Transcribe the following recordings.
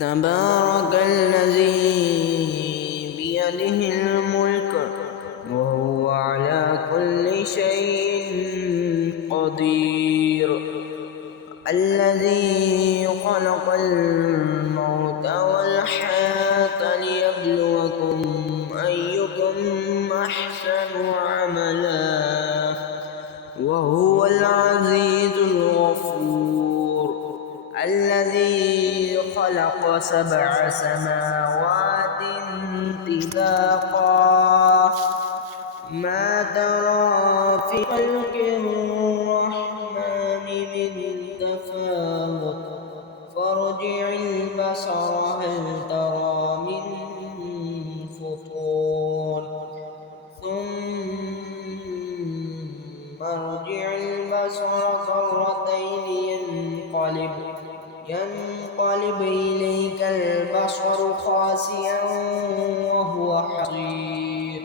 تبارك الذي بيده الملك وهو على كل شيء قدير. الذي خلق الموت والحياة ليبلوكم أيكم أحسن عملا وهو العزيز الغفور. الذي خلق 7 سماوات طباقا ما ترى في خلق الرحمن من تفاوت فارجع البصر هل ترى من فطور ثم ارجع البصر كرتين ينقلب إليك البصر خاسئا وهو حسير.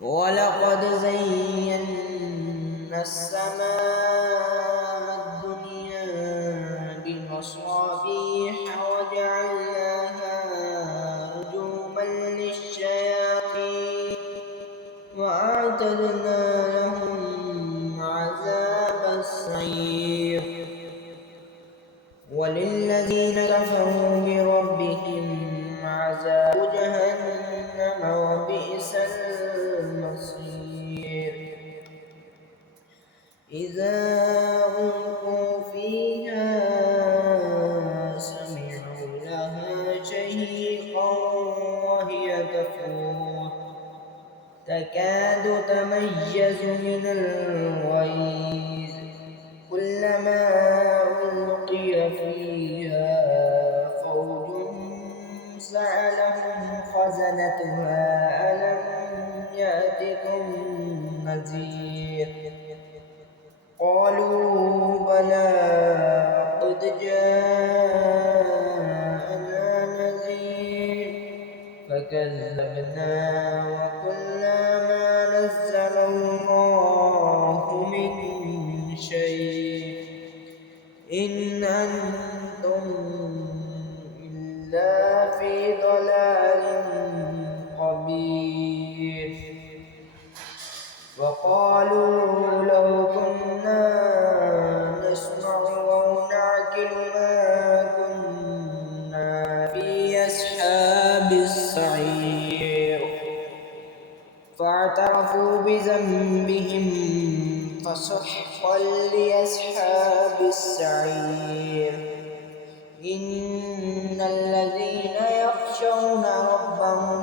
ولقد زينا السماء الدنيا بمصابيح وجعلناها رجوما للشياطين وأعتدنا لهم عذاب السعير. وللذين كفروا بربهم عذاب جهنم وبئس المصير. إذا ألقوا فيها سمعوا لها شهيقا وهي تفور تكاد تميز من الغيظ كلما ألقي فيها فوج سألهم خزنتها ألم يأتكم نذير قالوا بلى قد جاءنا نذير فكذبنا وقلنا ما نزل الله من شيء إن أنتم إلا في ضلال قبير. وقالوا لو كنا نسمع أو نعقل ما كنا في أصحاب السعير فاعترفوا بذنبهم فسحقا لأصحاب السعير. إن الذين يخشون ربهم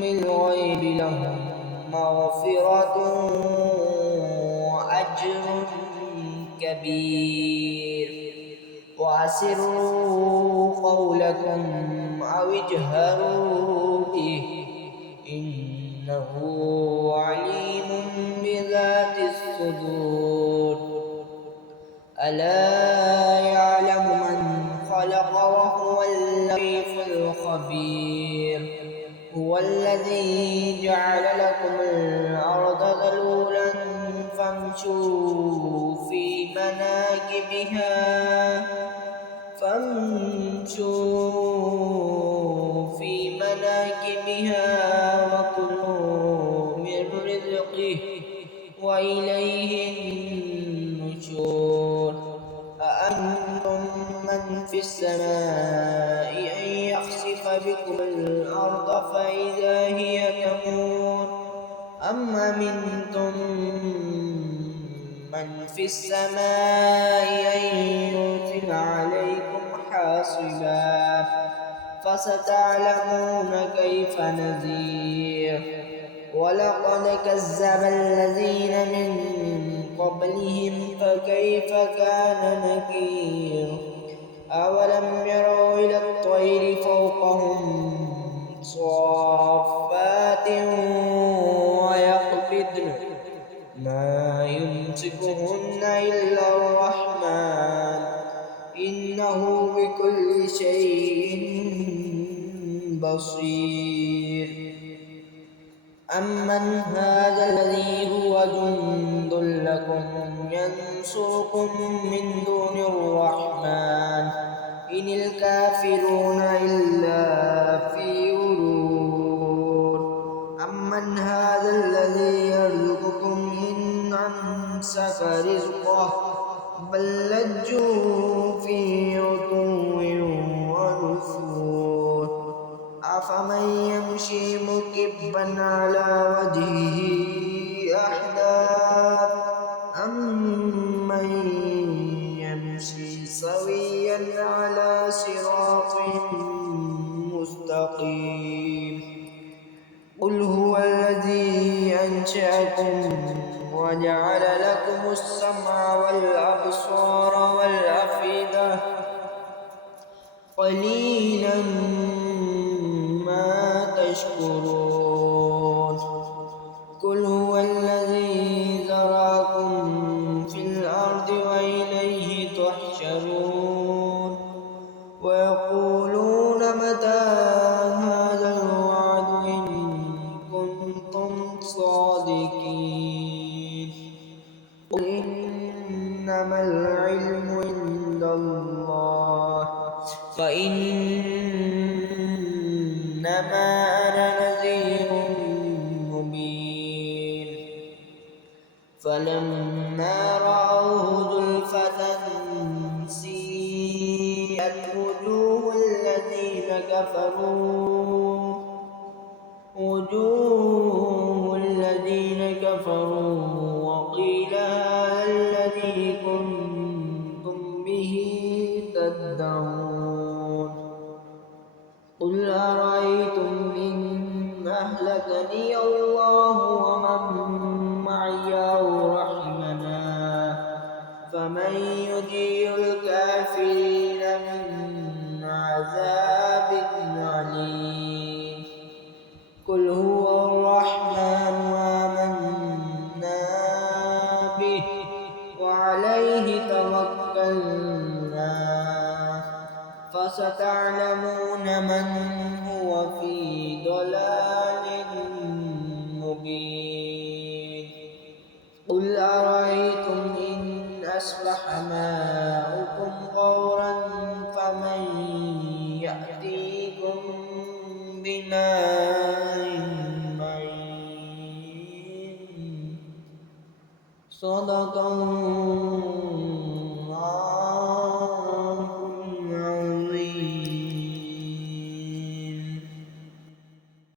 بالغيب لهم مغفرة وأجر كبير. وأسروا قولكم أو اجهروا به إنه عليم بذات الصدور. ألا يعلم من خلق وهو اللطيف الخبير. هو الذي جعل لكم الأرض ذلولا فامشوا في مناكبها وكلوا من رزقه وإليه النشور. أأمنتم من في السماء أن يخسف بكم الأرض فإذا هي تمور أم أمنتم من في السماء أن يرسل عليكم حاصبا فستعلمون كيف نذير. ولقد كذب الذين من قبلهم فكيف كان نكير. أولم يروا إلى الطير فوقهم صافات ويقبضن ما يمسكهن إلا الرحمن إنه بكل شيء بصير. أمن هذا الذي هو جند لكم ينصركم من دون الرحمن إن الكافرون إلا في غرور أمن هذا الذي يرزقكم إن أمسك رزقه بل لجوا في عتو ونفور أفمن يمشي مكبا على وجهه أهدى أمن يمشي سويا على صراط مستقيم قل هو الذي أنشأكم وجعل لكم السمع والأبصار والأفئدة قليلا ما تشكرون قل هو الذي ذراكم في الأرض وإليه تحشرون ويقولون متى هذا الوعد إن كنتم صادقين قل إنما العلم عند الله فإنما أنا نذير مبين فلما رأوه زلفة سيئت وجوه الذين كفروا وقيل هذا الذي كنتم به تدعون قل أرأيتم إن أهلكني الله ومن معي أو رحمنا فمن يجير الكافرين من عذاب عليم قل هو الرحمن آمنا به وعليه توكلنا فستعلمون من هو في ضلال مبين قل أرأيتم إن أصبح ماؤكم غورا فمن يأتيكم بماء معين صدق الله